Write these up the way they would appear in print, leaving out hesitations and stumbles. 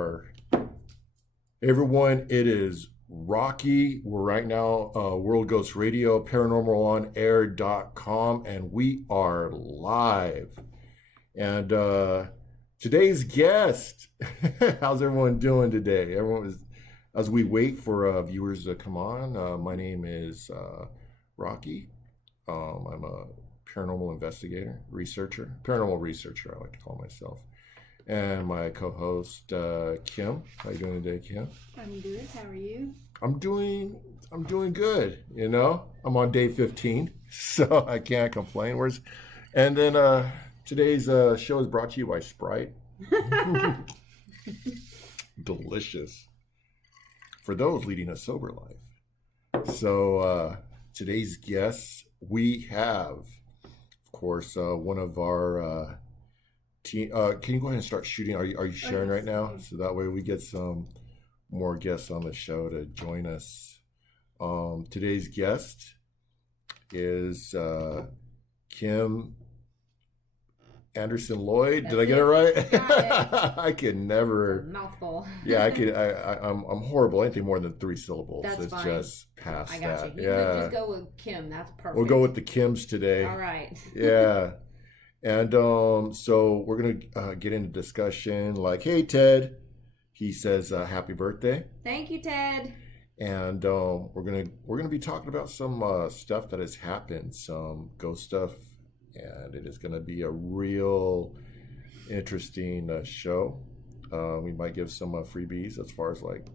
are. Hey everyone, it is Rocky. We're right now World Ghost Radio, paranormalonair.com, and we are live. And today's guest, how's everyone doing today? As we wait for viewers to come on, my name is Rocky. I'm a paranormal investigator, paranormal researcher, I like to call myself. And my co-host, Kim. How you doing today, Kim? I'm good. How are you? I'm doing good. You know, I'm on day 15, so I can't complain. And then today's show is brought to you by Sprite. Delicious for those leading a sober life. So today's guests, we have, of course, one of our. Can you go ahead and start shooting? Are you sharing right now? So that way we get some more guests on the show to join us. Today's guest is Kim Lloyd. Did I get it right? I can never. Mouthful. Yeah, I'm horrible. Anything more than 3 syllables. That's it's fine. Just past I got that. you. Yeah. Just go with Kim. That's perfect. We'll go with the Kims today. All right. Yeah. And so we're going to get into discussion like, hey, Ted. He says, happy birthday. Thank you, Ted. And we're gonna be talking about some stuff that has happened, some ghost stuff. And it is going to be a real interesting show. We might give some freebies as far as like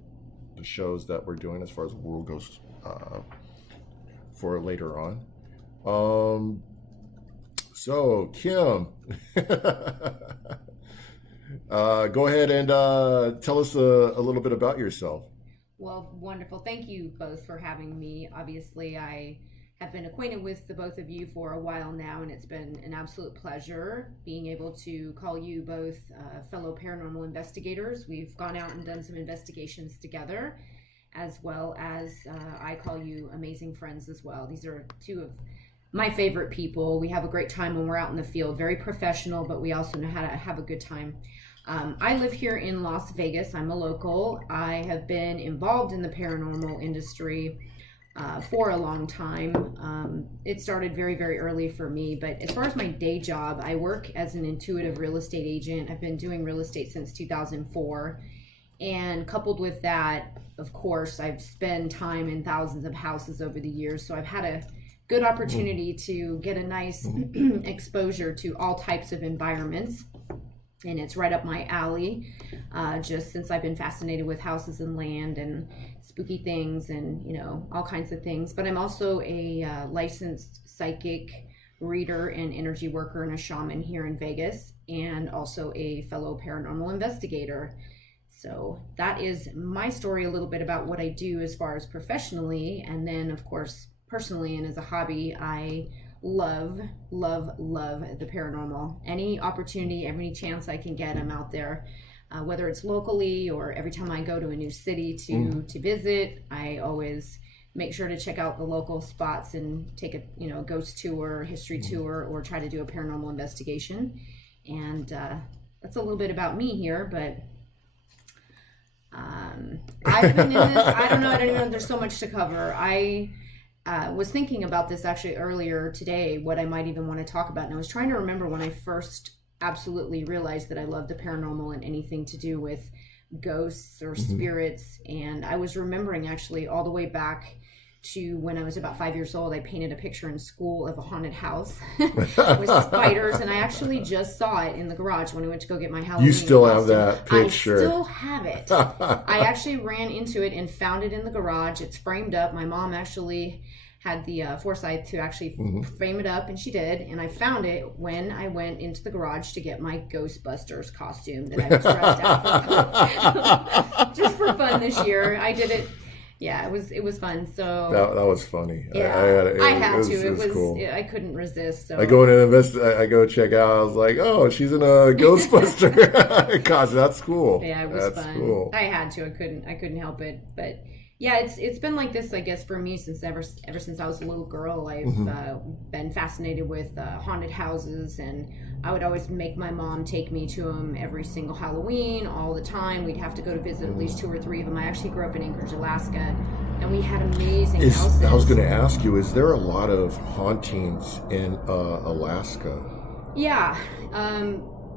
the shows that we're doing as far as World Ghost for later on. So, Kim, go ahead and tell us a little bit about yourself. Well, wonderful. Thank you both for having me. Obviously, I have been acquainted with the both of you for a while now, and it's been an absolute pleasure being able to call you both fellow paranormal investigators. We've gone out and done some investigations together, as well as I call you amazing friends as well. These are two of my favorite people. We have a great time when we're out in the field, very professional, but we also know how to have a good time. I live here in Las Vegas. I'm a local. I have been involved in the paranormal industry for a long time. It started very, very early for me, but as far as my day job, I work as an intuitive real estate agent. I've been doing real estate since 2004. And coupled with that, of course, I've spent time in thousands of houses over the years. So I've had a good opportunity to get a nice exposure to all types of environments, and it's right up my alley, just since I've been fascinated with houses and land and spooky things and all kinds of things. But I'm also a licensed psychic reader and energy worker and a shaman here in Vegas, and also a fellow paranormal investigator. So that is my story, a little bit about what I do as far as professionally, and then of course personally and as a hobby, I love the paranormal. Any opportunity, every chance I can get, I'm out there, whether it's locally or every time I go to a new city to visit. I always make sure to check out the local spots and take a ghost tour, history tour, or try to do a paranormal investigation. And that's a little bit about me here, but I've been in this, I don't know, there's so much to cover. I was thinking about this actually earlier today, what I might even want to talk about. And I was trying to remember when I first absolutely realized that I loved the paranormal and anything to do with ghosts or spirits. And I was remembering actually all the way back to when I was about 5 years old. I painted a picture in school of a haunted house with spiders, and I actually just saw it in the garage when I went to go get my Halloween. You still have costume. that picture? I still have it. I actually ran into it and found it in the garage. It's framed up. My mom actually had the foresight to actually frame it up, and she did. And I found it when I went into the garage to get my Ghostbusters costume that I was dressed out for just for fun this year. I did it. Yeah, it was fun. So that was funny. Yeah, I had to. It was cool. I couldn't resist. So I go in and I go check out. I was like, oh, she's in a Ghostbuster costume. That's cool. Yeah, it was That's fun. Cool. I had to. I couldn't help it. But Yeah, it's been like this, I guess, for me since ever since I was a little girl. I've been fascinated with haunted houses, and I would always make my mom take me to them every single Halloween, all the time. We'd have to go to visit at least 2 or 3 of them. I actually grew up in Anchorage, Alaska, and we had amazing houses. I was going to ask you, is there a lot of hauntings in Alaska? Yeah.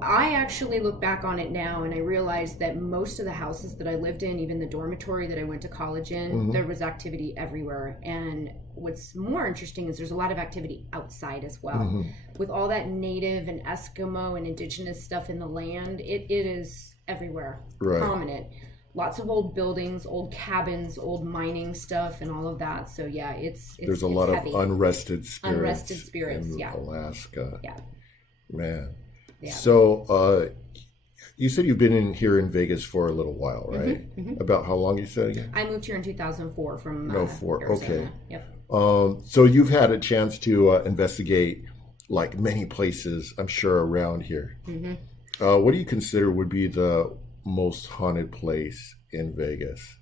I actually look back on it now and I realize that most of the houses that I lived in, even the dormitory that I went to college in, there was activity everywhere. And what's more interesting is there's a lot of activity outside as well. With all that native and Eskimo and indigenous stuff in the land, it is everywhere, prominent. Lots of old buildings, old cabins, old mining stuff, and all of that. So yeah, there's a lot heavy. Of unrested spirits in Alaska. Yeah, man. Yeah. So you said you've been here in Vegas for a little while, right? About how long you said again? I moved here in 2004 from Arizona. Okay. Yep. So you've had a chance to investigate like many places, I'm sure, around here. What do you consider would be the most haunted place in Vegas?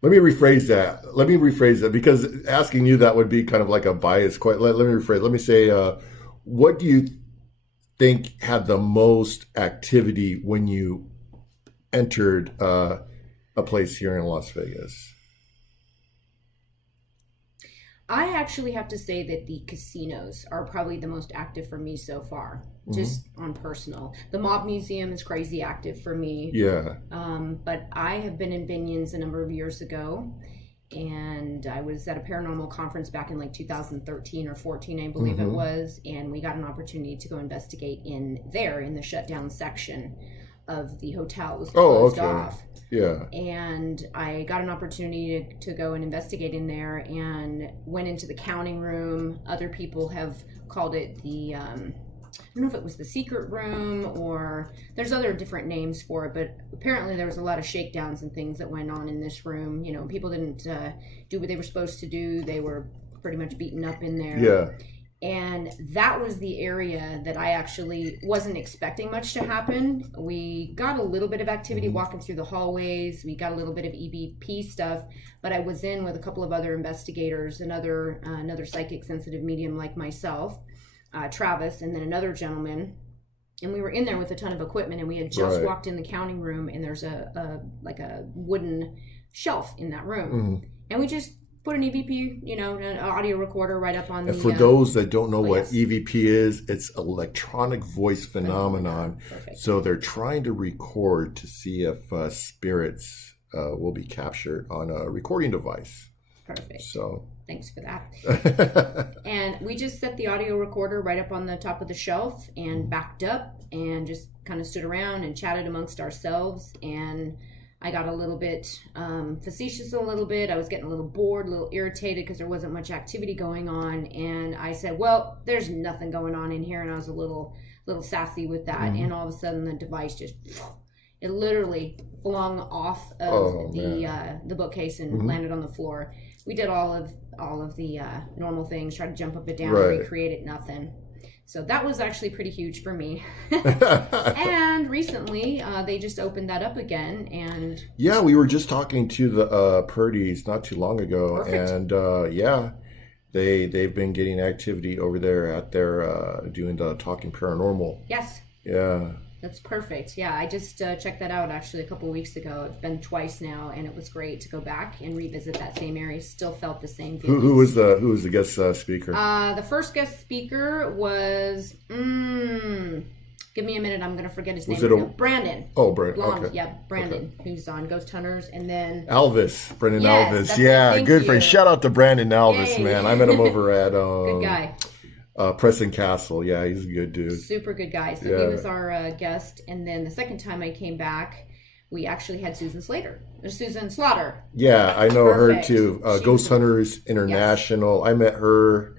Let me rephrase that because asking you that would be kind of like a bias question. Let me rephrase. Let me say, what do you think had the most activity when you entered a place here in Las Vegas? I actually have to say that the casinos are probably the most active for me so far, just on personal. The Mob Museum is crazy active for me. Yeah. But I have been in Binions a number of years ago, and I was at a paranormal conference back in like 2013 or 14, I believe it was, and we got an opportunity to go investigate in the shutdown section of the hotel. It was closed off. Yeah. And I got an opportunity to go and investigate in there and went into the counting room. Other people have called it the, I don't know if it was the secret room or there's other different names for it, but apparently there was a lot of shakedowns and things that went on in this room. You know, people didn't do what they were supposed to do. They were pretty much beaten up in there. Yeah. And that was the area that I actually wasn't expecting much to happen. We got a little bit of activity walking through the hallways. We got a little bit of EVP stuff, but I was in with a couple of other investigators, another psychic sensitive medium like myself, Travis, and then another gentleman. And we were in there with a ton of equipment, and we had just walked in the counting room, and there's a wooden shelf in that room. And we just put an EVP, an audio recorder right up on the... And for those that don't know what EVP is, it's electronic voice phenomenon. Perfect. So they're trying to record to see if spirits will be captured on a recording device. Perfect. So thanks for that. And we just set the audio recorder right up on the top of the shelf and backed up and just kind of stood around and chatted amongst ourselves. And I got a little bit facetious a little bit. I was getting a little bored, a little irritated because there wasn't much activity going on. And I said, well, there's nothing going on in here. And I was a little sassy with that. And all of a sudden the device just, it literally flung off of the bookcase and landed on the floor. We did all of the normal things, tried to jump up and down, recreate it, nothing. So that was actually pretty huge for me. And recently, they just opened that up again. And yeah, we were just talking to the Purdy's not too long ago. Perfect. And they've been getting activity over there at their doing the Talking Paranormal. Yes. Yeah. That's perfect. Yeah, I just checked that out actually a couple of weeks ago. It's been twice now, and it was great to go back and revisit that same area. Still felt the same feelings. Who was the guest speaker? The first guest speaker was give me a minute. I'm gonna forget his name. Brandon. Oh, Brandon. Blonde. Okay. Yeah, Brandon, who's on Ghost Hunters, and then Brendan Yes, Elvis. that's Yeah, it. good Thank friend. you. Shout out to Brandon Elvis, Yay. man. I met him over at good guy. Preston Castle. Yeah, he's a good dude. Super good guy. So he was our guest, and then the second time I came back, we actually had Susan Slaughter. Yeah, I know Perfect. her too. Ghost Hunters International. I met her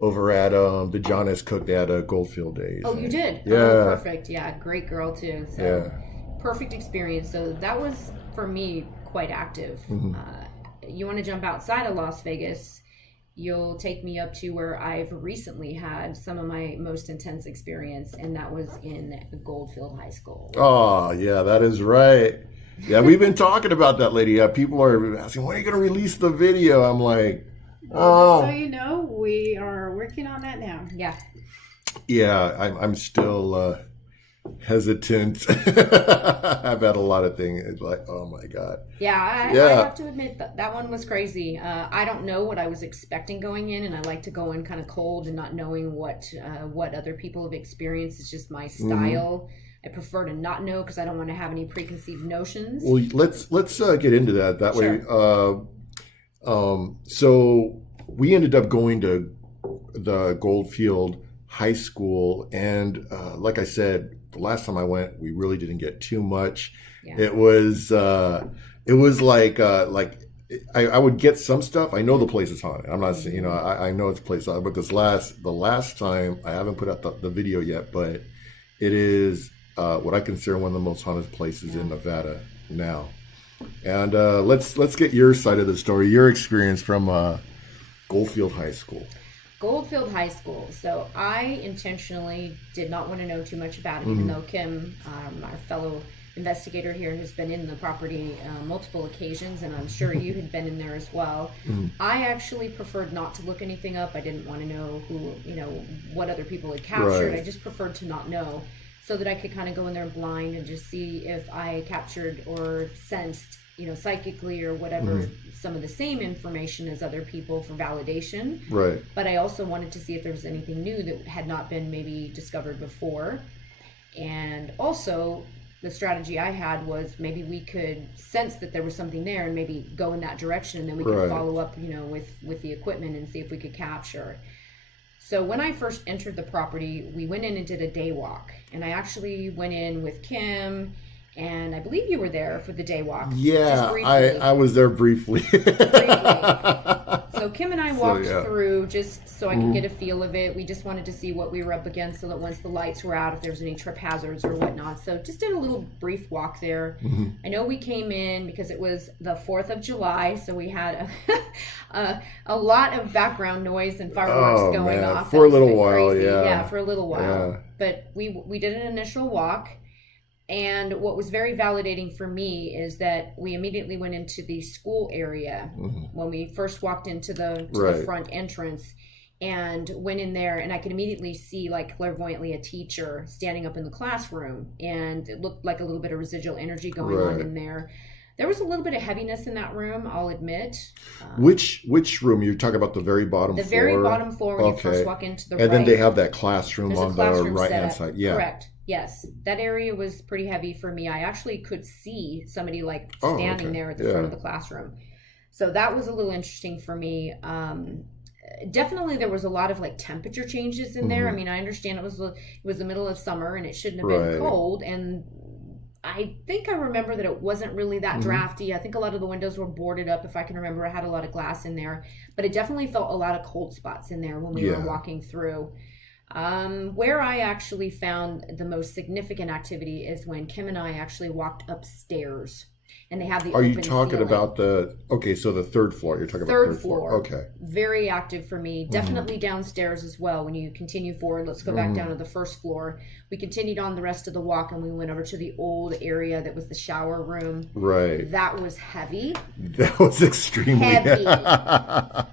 over at the John S. Cook. They had Goldfield Days. Oh, you did? Yeah. Oh, perfect. Yeah, great girl too. So Yeah. perfect experience. So that was, for me, quite active. You want to jump outside of Las Vegas, you'll take me up to where I've recently had some of my most intense experience, and that was in Goldfield High School. Oh, yeah, that is right. Yeah, we've been talking about that lady. People are asking, when are you going to release the video? I'm like, Well, just so you know, we are working on that now. Yeah. Yeah, I'm still hesitant. I've had a lot of things. It's like, oh my God. Yeah, I have to admit that one was crazy. I don't know what I was expecting going in, and I like to go in kind of cold and not knowing what other people have experienced. It's just my style. I prefer to not know because I don't want to have any preconceived notions. Well, let's get into that. That Sure. way. So we ended up going to the Goldfield High School, and like I said, the last time I went, we really didn't get too much. Yeah. It was like I would get some stuff. I know the place is haunted. I'm not saying, I know it's a place haunted, but the last time, I haven't put out the video yet, but it is what I consider one of the most haunted places in Nevada now. And let's get your side of the story, your experience from Goldfield High School. Goldfield High School. So I intentionally did not want to know too much about it, even though Kim, our fellow investigator here, has been in the property multiple occasions, and I'm sure you had been in there as well. I actually preferred not to look anything up. I didn't want to know what other people had captured. Right. I just preferred to not know, so that I could kind of go in there blind and just see if I captured or sensed, psychically or whatever, some of the same information as other people for validation. Right. But I also wanted to see if there was anything new that had not been maybe discovered before. And also, the strategy I had was maybe we could sense that there was something there and maybe go in that direction, and then we could follow up, with the equipment and see if we could capture. So when I first entered the property, we went in and did a day walk. And I actually went in with Kim, and I believe you were there for the day walk. Yeah, I was there briefly. So Kim and I walked through just so I could get a feel of it. We just wanted to see what we were up against, so that once the lights were out, if there's any trip hazards or whatnot. So just did a little brief walk there. I know we came in because it was the 4th of July, so we had a lot of background noise and fireworks going off. For a little while, crazy. yeah. Yeah, for a little while. Yeah. But we did an initial walk. And what was very validating for me is that we immediately went into the school area when we first walked into the front entrance, and went in there, and I could immediately see, like, clairvoyantly, a teacher standing up in the classroom, and it looked like a little bit of residual energy going on in there. There was a little bit of heaviness in that room, I'll admit. Which room? You're talking about the very bottom floor? The very bottom floor when you first walk into the And then they have that classroom There's on the right-hand side. Yeah. Correct. Yes. That area was pretty heavy for me. I actually could see somebody, like, standing there at the front of the classroom. So that was a little interesting for me. Definitely there was a lot of, like, temperature changes in there. I mean, I understand it was the middle of summer and it shouldn't have been cold, and I think I remember that it wasn't really that drafty. I think a lot of the windows were boarded up, if I can remember. I had a lot of glass in there, but it definitely felt a lot of cold spots in there when we were walking through. Where I actually found the most significant activity is when Kim and I actually walked upstairs, and they have the Are you open talking ceiling. about so the third floor? You're talking about Third floor. Okay. Very active for me. Definitely downstairs as well. When you continue forward, let's go back down to the first floor. We continued on the rest of the walk, and we went over to the old area that was the shower room. Right. That was heavy. That was extremely heavy. I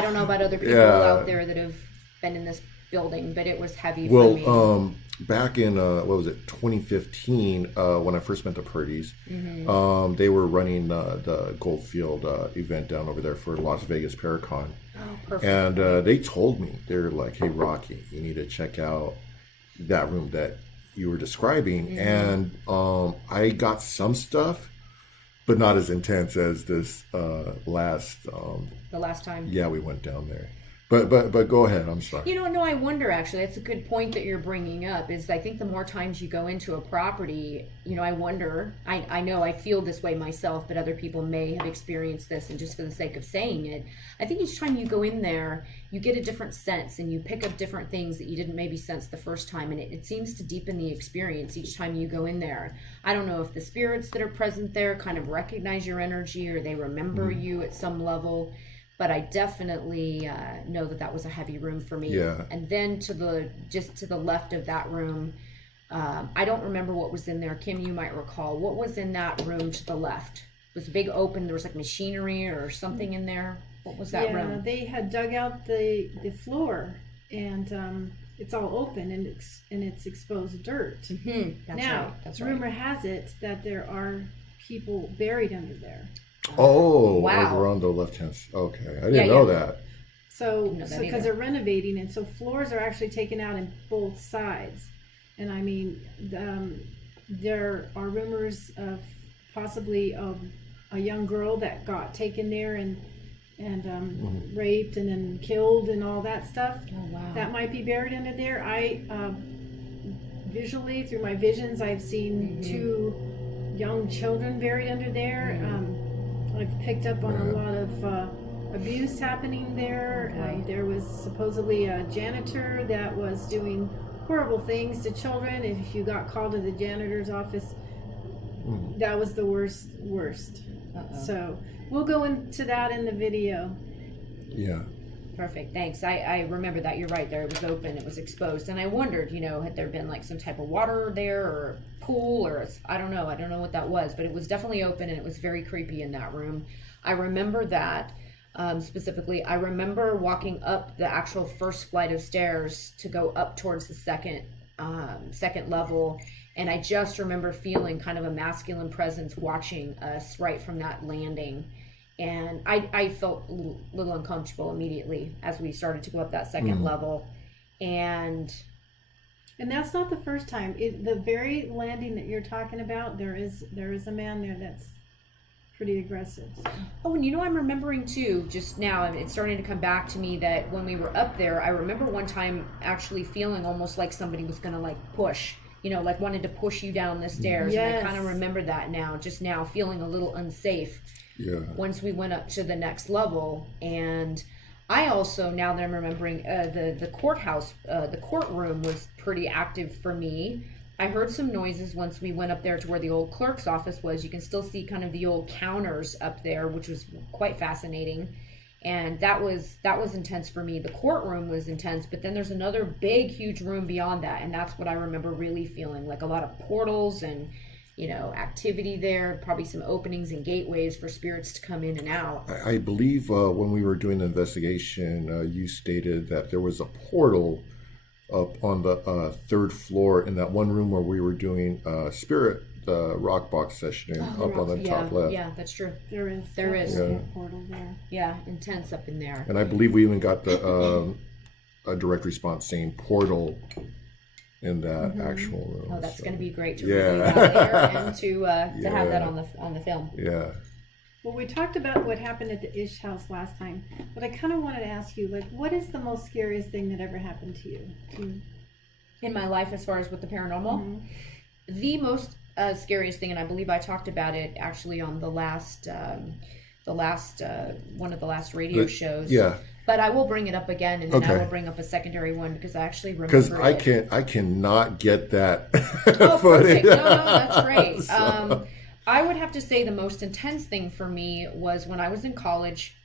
don't know about other people out there that have been in this building, but it was heavy for me. Back in 2015, when I first met the Purdy's, they were running the Goldfield event down over there for Las Vegas Paracon. Oh, perfect. And they told me, they're like, "Hey, Rocky, you need to check out that room that you were describing." And I got some stuff, but not as intense as this the last time. Yeah, we went down there. But go ahead. I'm sorry. No, I wonder, actually. That's a good point that you're bringing up, is I think the more times you go into a property, I wonder, I know I feel this way myself, but other people may have experienced this, and just for the sake of saying it, I think each time you go in there, you get a different sense, and you pick up different things that you didn't maybe sense the first time, and it seems to deepen the experience each time you go in there. I don't know if the spirits that are present there kind of recognize your energy, or they remember you at some level. But I definitely know that was a heavy room for me. Yeah. And then to the left of that room, I don't remember what was in there. Kim, you might recall. What was in that room to the left? It was big open. There was like machinery or something in there. What was that room? They had dug out the floor, and it's all open, and it's exposed dirt. Mm-hmm. That's right. Rumor has it that there are people buried under there. Oh, wow. Over on the left hand. Okay, I didn't know that. So because they're renovating, and so floors are actually taken out in both sides. And I mean, there are rumors of possibly a young girl that got taken there and raped and then killed and all that stuff. Oh, wow. That might be buried under there. I visually, through my visions, I've seen two young children buried under there. I've picked up on a lot of abuse happening there. There was supposedly a janitor that was doing horrible things to children. If you got called to the janitor's office, that was the worst. So we'll go into that in the video. Yeah. Perfect. Thanks. I remember that. You're right there. It was open. It was exposed. And I wondered, had there been like some type of water there or pool or I don't know. I don't know what that was, but it was definitely open and it was very creepy in that room. I remember that specifically. I remember walking up the actual first flight of stairs to go up towards the second level. And I just remember feeling kind of a masculine presence watching us right from that landing. And I felt a little uncomfortable immediately as we started to go up that second level. And that's not the first time. The very landing that you're talking about, there is a man there that's pretty aggressive. Oh, and I'm remembering too, just now, and it's starting to come back to me that when we were up there, I remember one time actually feeling almost like somebody was going to like push, like wanted to push you down the stairs. Yes. And I kind of remember that now, just now feeling a little unsafe. Yeah. Once we went up to the next level. And I also, now that I'm remembering, the courthouse, the courtroom was pretty active for me. I heard some noises once we went up there to where the old clerk's office was. You can still see kind of the old counters up there, which was quite fascinating. And that was intense for me. The courtroom was intense, but then there's another big, huge room beyond that. And that's what I remember really feeling, like a lot of portals and activity there, probably some openings and gateways for spirits to come in and out. I believe when we were doing the investigation, you stated that there was a portal up on the third floor in that one room where we were doing spirit rock box session up on the top left. Yeah, that's true. There is Yeah. a portal there. Yeah, intense up in there. And I believe we even got the a direct response saying portal in that actual room. Oh, that's going to be great to Yeah. review out there and to have that on the film. Yeah. Well, we talked about what happened at the Ish house last time, but I kind of wanted to ask you, like, what is the most scariest thing that ever happened to you? In my life, as far as with the paranormal, the most scariest thing, and I believe I talked about it actually on the last one of the last radio shows. Yeah. But I will bring it up again, and then I will bring up a secondary one because I actually remember. Because I cannot get that Oh, footage. perfect. No, that's great. So. I would have to say the most intense thing for me was when I was in college.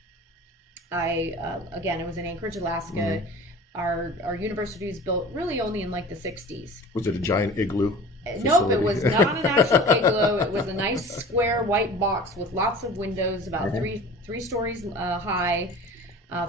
I was in Anchorage, Alaska. Our university was built really only in like the 60s. Was it a giant igloo? Nope, it was not an actual igloo. It was a nice square white box with lots of windows, about three stories high,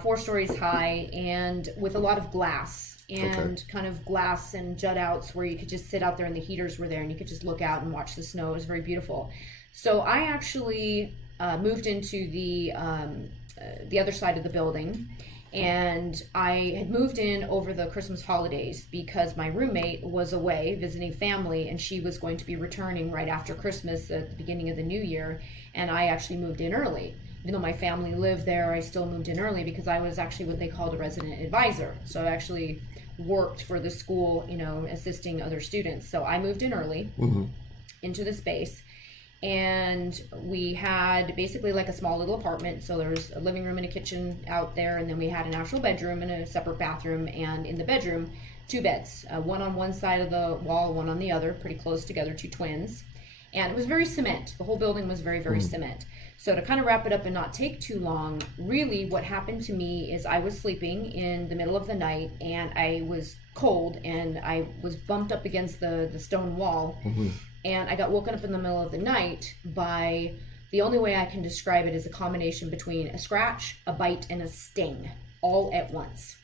4 stories high, and with a lot of glass and kind of glass and jut outs where you could just sit out there and the heaters were there and you could just look out and watch the snow. It was very beautiful. So I actually moved into the other side of the building. And I had moved in over the Christmas holidays because my roommate was away visiting family and she was going to be returning right after Christmas at the beginning of the new year. And I actually moved in early. Even though my family lived there, I still moved in early because I was actually what they called a resident advisor. So I actually worked for the school, assisting other students. So I moved in early into the space. And we had basically like a small little apartment. So there was a living room and a kitchen out there. And then we had an actual bedroom and a separate bathroom. And in the bedroom, 2 beds, one on one side of the wall, one on the other, pretty close together, 2 twins. And it was very cement. The whole building was very, very cement. So to kind of wrap it up and not take too long, really what happened to me is I was sleeping in the middle of the night and I was cold and I was bumped up against the stone wall. And I got woken up in the middle of the night by, the only way I can describe it is a combination between a scratch, a bite, and a sting all at once.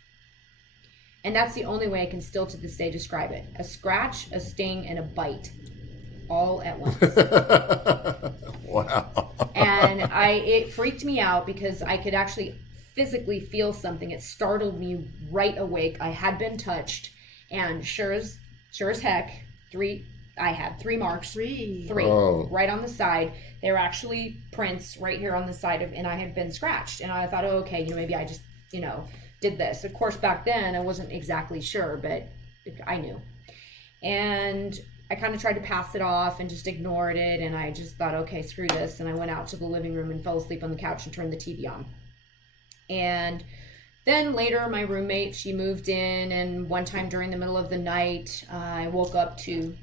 And that's the only way I can still to this day describe it. A scratch, a sting, and a bite all at once. Wow. And it freaked me out because I could actually physically feel something. It startled me right awake. I had been touched, and sure as heck, I had 3 marks. Three. Oh. Right on the side. They were actually prints right here on the side and I had been scratched. And I thought, oh, okay, maybe I just, did this. Of course, back then I wasn't exactly sure, but I knew. And I kind of tried to pass it off and just ignored it. And I just thought, okay, screw this. And I went out to the living room and fell asleep on the couch and turned the TV on. And then later, my roommate, she moved in. And one time during the middle of the night, I woke up to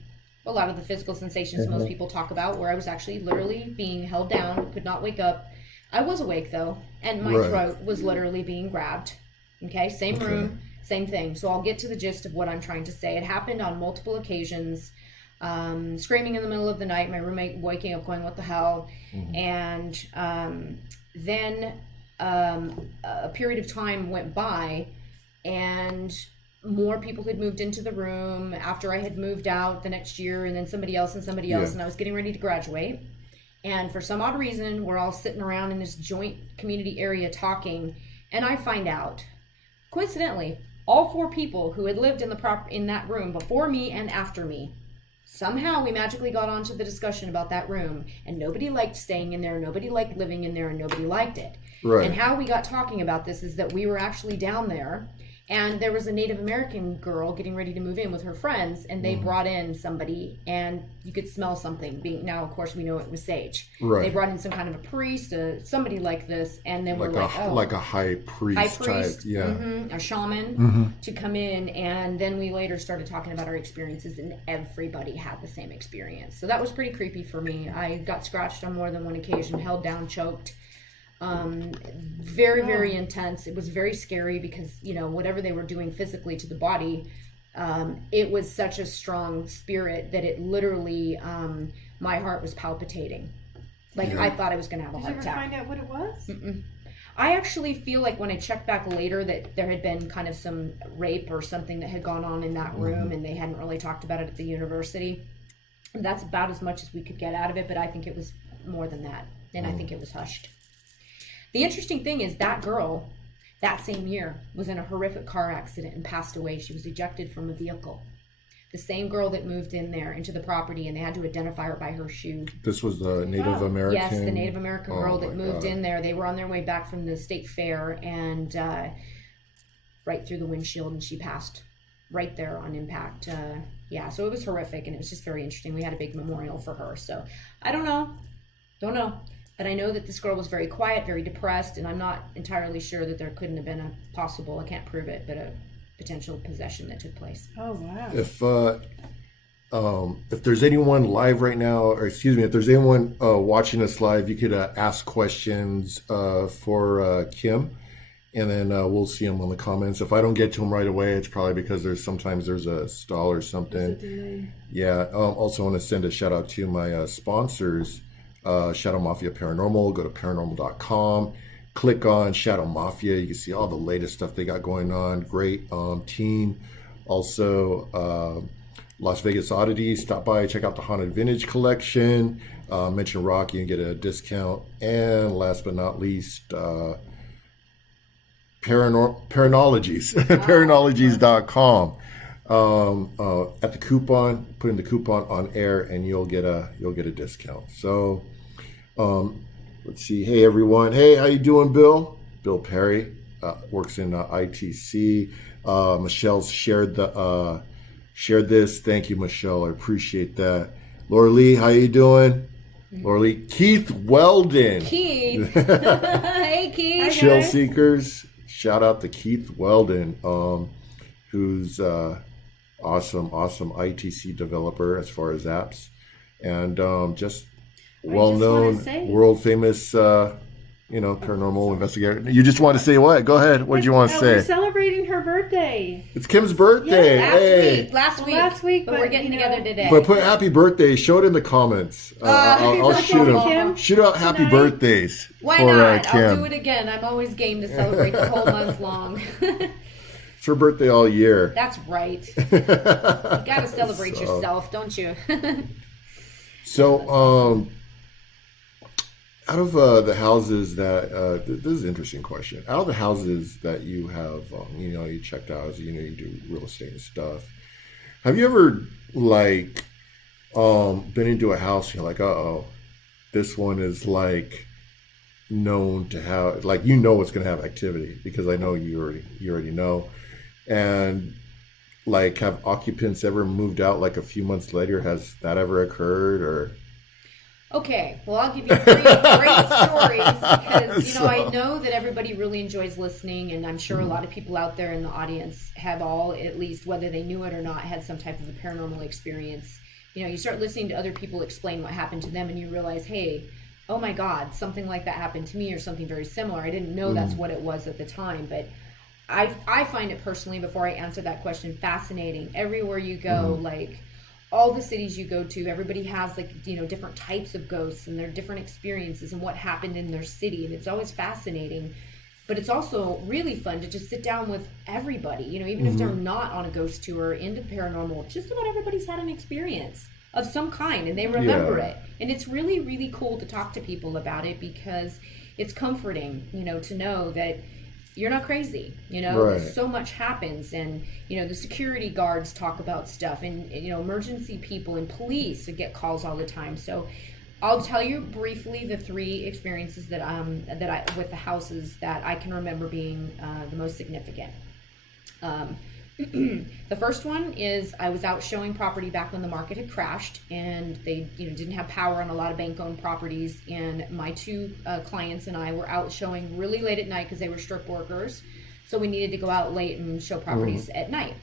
a lot of the physical sensations most people talk about, where I was actually literally being held down, could not wake up. I was awake, though, and my throat was literally being grabbed. Okay, same room, same thing. So I'll get to the gist of what I'm trying to say. It happened on multiple occasions. Screaming in the middle of the night, my roommate waking up going, what the hell? And then a period of time went by and more people had moved into the room after I had moved out the next year, and then somebody else, and I was getting ready to graduate. And for some odd reason, we're all sitting around in this joint community area talking, and I find out, coincidentally, all 4 people who had lived in that room before me and after me, somehow we magically got onto the discussion about that room, and nobody liked staying in there, nobody liked living in there, and nobody liked it. Right. And how we got talking about this is that we were actually down there, and there was a Native American girl getting ready to move in with her friends, and they brought in somebody, and you could smell something. Now, of course, we know it was sage. Right. They brought in some kind of a priest, somebody like this, and then we're like, like a high priest type, a shaman to come in, and then we later started talking about our experiences, and everybody had the same experience. So that was pretty creepy for me. I got scratched on more than one occasion, held down, choked. Very, very intense. It was very scary because, whatever they were doing physically to the body, it was such a strong spirit that it literally, my heart was palpitating. I thought I was going to have a heart attack. Did you ever find out what it was? I actually feel like when I checked back later that there had been kind of some rape or something that had gone on in that room, and they hadn't really talked about it at the university. And that's about as much as we could get out of it, but I think it was more than that, and I think it was hushed. The interesting thing is that girl, that same year, was in a horrific car accident and passed away. She was ejected from a vehicle. The same girl that moved in there into the property, and they had to identify her by her shoe. This was the Native American? Yes, the Native American girl that moved in there. They were on their way back from the state fair, and right through the windshield, and she passed right there on impact. So it was horrific, and it was just very interesting. We had a big memorial for her. So I don't know. But I know that this girl was very quiet, very depressed, and I'm not entirely sure that there couldn't have been a possible, I can't prove it, but a potential possession that took place. Oh, wow. If there's anyone live right now, or excuse me, if there's anyone watching us live, you could ask questions for Kim, and then we'll see them on the comments. If I don't get to them right away, it's probably because sometimes there's a stall or something. Yeah. Also want to send a shout out to my sponsors. Shadow Mafia Paranormal. Go to paranormal.com, click on Shadow Mafia. You can see all the latest stuff they got going on. Great team. Also Las Vegas Oddities, stop by, check out the Haunted Vintage collection, mention Rocky and get a discount. And last but not least, Paranologies, paranologies.com. At the coupon, put in the coupon on air, and you'll get a discount. So let's see. Hey everyone. Hey, how you doing, Bill? Bill Perry works in ITC. Michelle's shared this. Thank you, Michelle. I appreciate that. Laura Lee, how you doing? Laura Lee. Keith Weldon. Keith. Hey, Keith. Chill Seekers. Shout out to Keith Weldon, who's awesome ITC developer as far as apps, and well-known, world-famous, paranormal investigator. You just want to say what? Go ahead. What did you want to say? We're celebrating her birthday. It's Kim's birthday. Yeah, hey. last week, but we're getting together today. But put happy birthday. Show it in the comments. I'll shoot them. Shoot out happy birthdays. Why for, not? Kim. I'll do it again. I'm always game to celebrate the whole month long. It's her birthday all year. That's right. You gotta celebrate yourself, don't you? So, out of the houses that this is an interesting question. Out of the houses that you have, you checked out, as you do real estate and stuff. Have you ever been into a house and you're like, this one is known to have it's going to have activity, because I know you already know, and have occupants ever moved out a few months later? Has that ever occurred? Or okay, well, I'll give you 3 great stories, because I know that everybody really enjoys listening, and I'm sure a lot of people out there in the audience have all, at least whether they knew it or not, had some type of a paranormal experience. You start listening to other people explain what happened to them, and you realize, hey, oh my God, something like that happened to me, or something very similar. I didn't know that's what it was at the time, but I find it personally, before I answer that question, fascinating. Everywhere you go, all the cities you go to, everybody has different types of ghosts and their different experiences and what happened in their city, and it's always fascinating. But it's also really fun to just sit down with everybody, even if they're not on a ghost tour into paranormal. Just about everybody's had an experience of some kind, and they remember it. And it's really, really cool to talk to people about it, because it's comforting, to know that you're not crazy. Right. So much happens, and the security guards talk about stuff, and emergency people and police get calls all the time. So I'll tell you briefly the 3 experiences that I with the houses that I can remember being the most significant. The first one is, I was out showing property back when the market had crashed, and they didn't have power on a lot of bank-owned properties, and my 2 clients and I were out showing really late at night because they were strip workers, so we needed to go out late and show properties at night.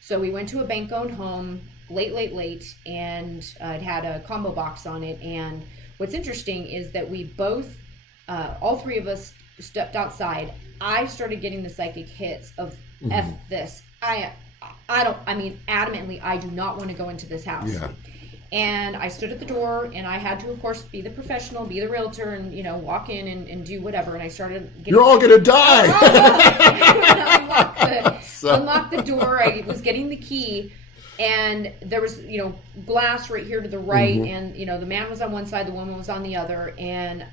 So we went to a bank-owned home late, and it had a combo box on it. And what's interesting is that we both, all 3 of us, stepped outside. I started getting the psychic hits of F this. Adamantly, I do not want to go into this house. Yeah. And I stood at the door, and I had to, of course, be the professional, be the realtor, and walk in and do whatever. And I started getting, you're all gonna die. Unlock the door. I was getting the key, and there was glass right here to the right, and the man was on one side, the woman was on the other, and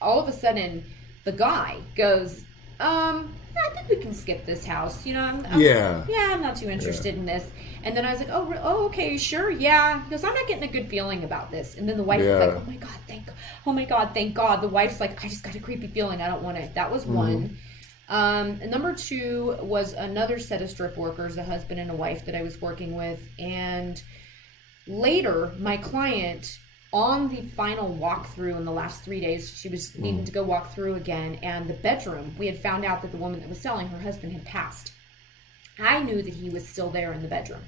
all of a sudden the guy goes, I think we can skip this house. I'm not too interested in this. And then I was like, oh, okay, sure, yeah. Because I'm not getting a good feeling about this. And then the wife was like, oh my God, thank God. The wife's like, I just got a creepy feeling. I don't want to. That was one. And number 2 was another set of strip workers, a husband and a wife that I was working with. And later, my client, on the final walkthrough in the last 3 days, she was needing to go walk through again, and the bedroom, we had found out that the woman that was selling, her husband had passed. I knew that he was still there in the bedroom,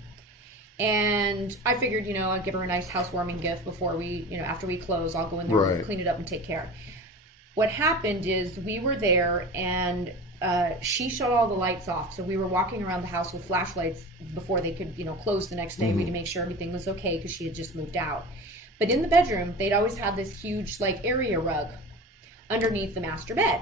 and I figured, I'd give her a nice housewarming gift before we, after we close, I'll go in there and clean it up and take care. What happened is, we were there, and she shut all the lights off, so we were walking around the house with flashlights before they could, close the next day. We had to make sure everything was okay, because she had just moved out. But in the bedroom, they'd always had this huge, area rug underneath the master bed.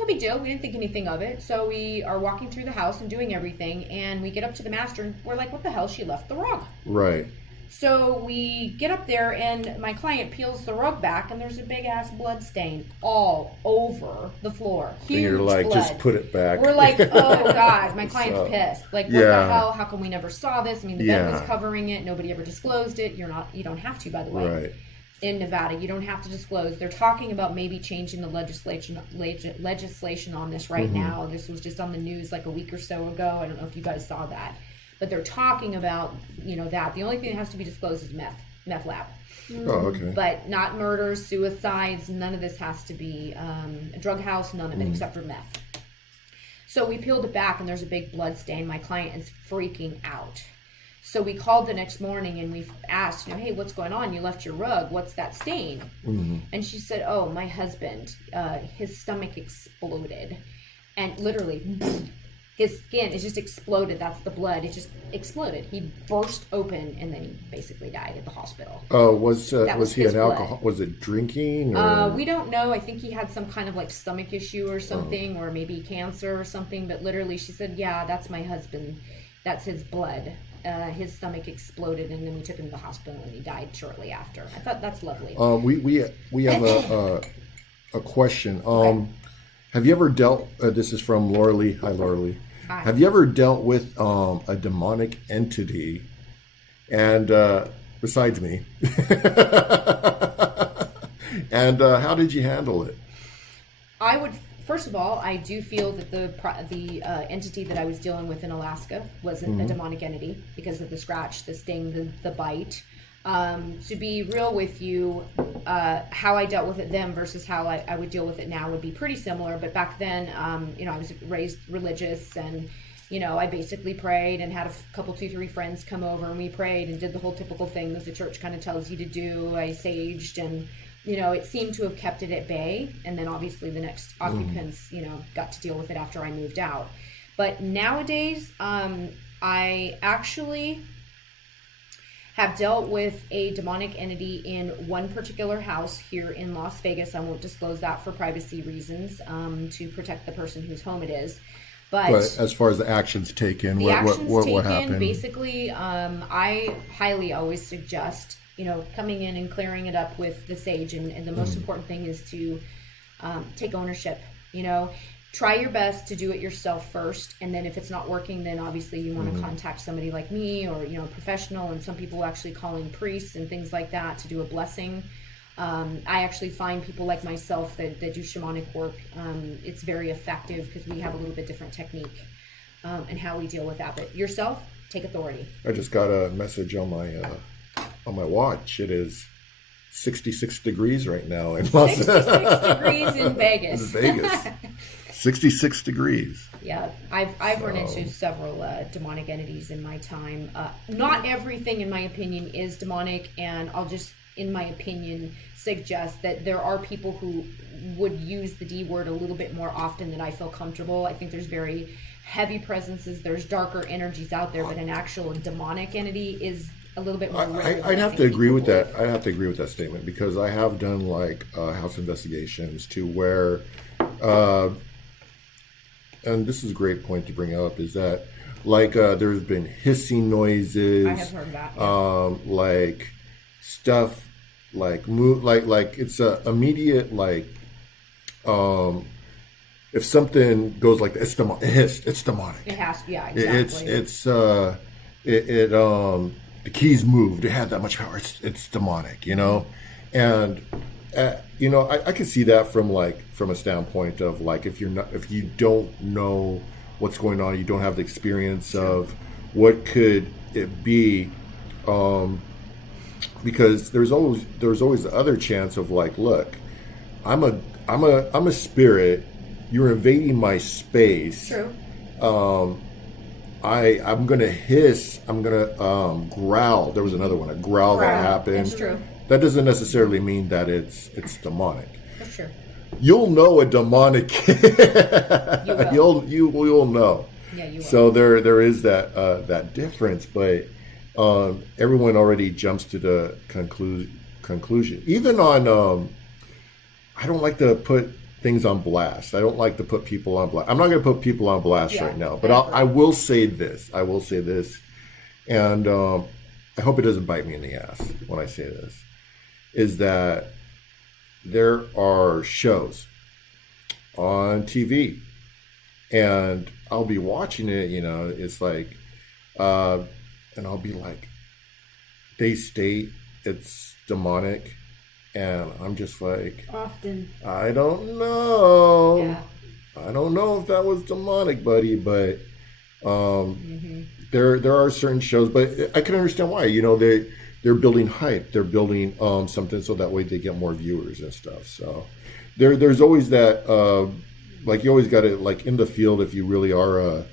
No big deal. We didn't think anything of it. So we are walking through the house and doing everything, and we get up to the master, and we're like, what the hell? She left the rug. Right. So we get up there, and my client peels the rug back, and there's a big-ass blood stain all over the floor. Huge and you're like, blood. just put it back. We're like, oh, God. My client's pissed. What the hell? How come we never saw this? The bed was covering it. Nobody ever disclosed it. You don't have to, by the way. Right. In Nevada, you don't have to disclose. They're talking about maybe changing the legislation on this right now. This was just on the news a week or so ago. I don't know if you guys saw that. But they're talking about, that. The only thing that has to be disclosed is meth lab. Oh, okay. But not murders, suicides, none of this has to be a drug house, none of it except for meth. So we peeled it back, and there's a big blood stain. My client is freaking out. So we called the next morning and we asked, hey, what's going on? You left your rug. What's that stain? Mm-hmm. And she said, oh, my husband, his stomach exploded. And literally, his skin is just exploded. That's the blood. It just exploded. He burst open and then he basically died at the hospital. Was he an blood. alcohol? Was it drinking? Or? We don't know. I think he had some kind of like stomach issue or something, or maybe cancer or something. But literally, she said, yeah, that's my husband. That's his blood. His stomach exploded, and then we took him to the hospital, and he died shortly after. I thought that's lovely. We have a question. Okay. Have you ever dealt? This is from Laura Lee. Hi, Laura Lee. Hi. Have you ever dealt with a demonic entity? And besides me, and how did you handle it? I would. First of all, I do feel that the entity that I was dealing with in Alaska wasn't a demonic entity because of the scratch, the sting, the bite. To be real with you, how I dealt with it then versus how I would deal with it now would be pretty similar. But back then, I was raised religious, and I basically prayed and had a couple, 2-3 friends come over, and we prayed and did the whole typical thing that the church kind of tells you to do. I saged, and it seemed to have kept it at bay. And then obviously the next occupants, got to deal with it after I moved out. But nowadays, I actually have dealt with a demonic entity in one particular house here in Las Vegas. I won't disclose that for privacy reasons, to protect the person whose home it is. But as far as the actions taken, what happened? Basically, I highly always suggest coming in and clearing it up with the sage. And the most important thing is to take ownership. Try your best to do it yourself first. And then if it's not working, then obviously you want to contact somebody like me or, a professional. And some people actually call in priests and things like that to do a blessing. I actually find people like myself that do shamanic work. It's very effective because we have a little bit different technique and how we deal with that. But yourself, take authority. I just got a message on my watch. It is 66 degrees right now in 66 degrees in Vegas. 66 degrees. Yeah, I've run into several demonic entities in my time. Not everything, in my opinion, is demonic, and I'll just, in my opinion, suggest that there are people who would use the D word a little bit more often than I feel comfortable. I think there's very heavy presences, there's darker energies out there, but an actual demonic entity is a little bit more rare. I'd have to agree with that. I'd have to agree with that statement because I have done house investigations to where, and this is a great point to bring up, is that there's been hissing noises. I have heard that. Yeah. Stuff move it's a immediate if something goes like that, it's demonic. It's demonic. It has, yeah, exactly. The keys moved. It had that much power. It's demonic, and I can see that from a standpoint of if you don't know what's going on, you don't have the experience of what could it be, because there's always the other chance of look, I'm a spirit. You're invading my space. True. I'm gonna hiss. I'm gonna growl. There was another one, a growl that happened. That's true. That doesn't necessarily mean that it's demonic. That's true. You'll know a demonic. You'll know. Yeah, you will. So there is that difference, but everyone already jumps to the conclusion. Even on I don't like to put things on blast. I don't like to put people on blast. I'm not going to put people on blast right now, but I will say this. And I hope it doesn't bite me in the ass when I say this, is that there are shows on TV and I'll be watching it, it's and I'll be like, they state it's demonic. And I'm just often, I don't know. Yeah. I don't know if that was demonic, buddy, but there are certain shows, but I can understand why. They're building hype. They're building something so that way they get more viewers and stuff. So there's always that, you always got to, in the field, if you really are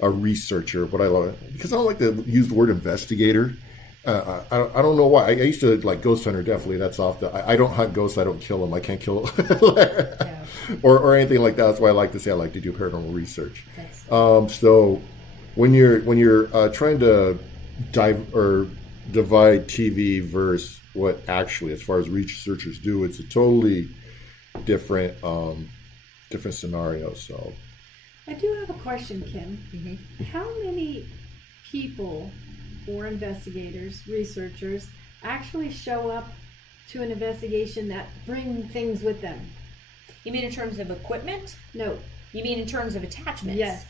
a researcher, but I love it because I don't like to use the word investigator. I don't know why. I used to like ghost hunter. Definitely, that's off the. I don't hunt ghosts. I don't kill them. I can't kill or anything like that. That's why I like to say I like to do paranormal research. So when you're trying to divide TV versus what actually, as far as researchers do, it's a totally different different scenario. So I do have a question, Kim. Mm-hmm. How many people or investigators, researchers, actually show up to an investigation that bring things with them? You mean in terms of equipment? No. You mean in terms of attachments? Yes.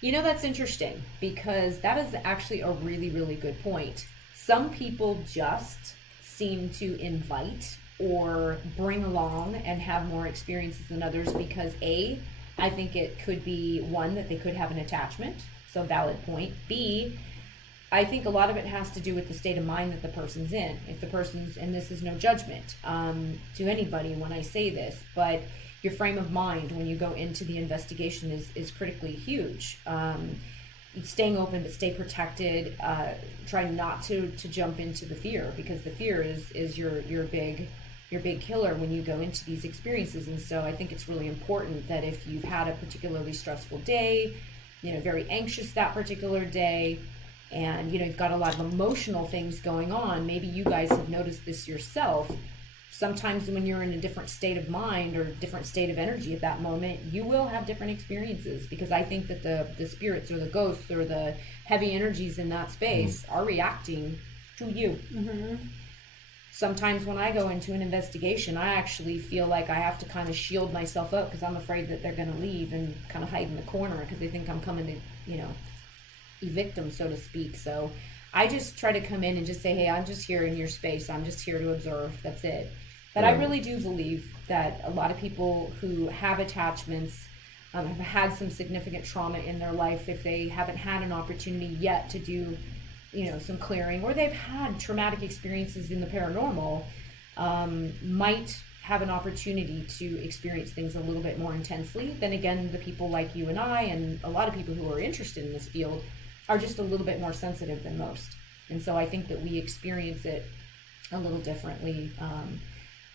You know, that's interesting because that is actually a really, really good point. Some people just seem to invite or bring along and have more experiences than others because I think it could be one that they could have an attachment, so valid point. B, I think a lot of it has to do with the state of mind that the person's in. If the person's, and this is no judgment to anybody when I say this, but your frame of mind when you go into the investigation is critically huge. Staying open, but stay protected. Try not to jump into the fear because the fear is your big killer when you go into these experiences. And so I think it's really important that if you've had a particularly stressful day, very anxious that particular day, and you've got a lot of emotional things going on, maybe you guys have noticed this yourself. Sometimes when you're in a different state of mind or different state of energy at that moment, you will have different experiences because I think that the spirits or the ghosts or the heavy energies in that space are reacting to you. Mm-hmm. Sometimes when I go into an investigation, I actually feel like I have to kind of shield myself up because I'm afraid that they're going to leave and kind of hide in the corner because they think I'm coming to, evict them, so to speak. So I just try to come in and just say, hey, I'm just here in your space. I'm just here to observe. That's it. But I really do believe that a lot of people who have attachments have had some significant trauma in their life. If they haven't had an opportunity yet to do some clearing, or they've had traumatic experiences in the paranormal, might have an opportunity to experience things a little bit more intensely. Then again, the people like you and I and a lot of people who are interested in this field are just a little bit more sensitive than most. And so I think that we experience it a little differently.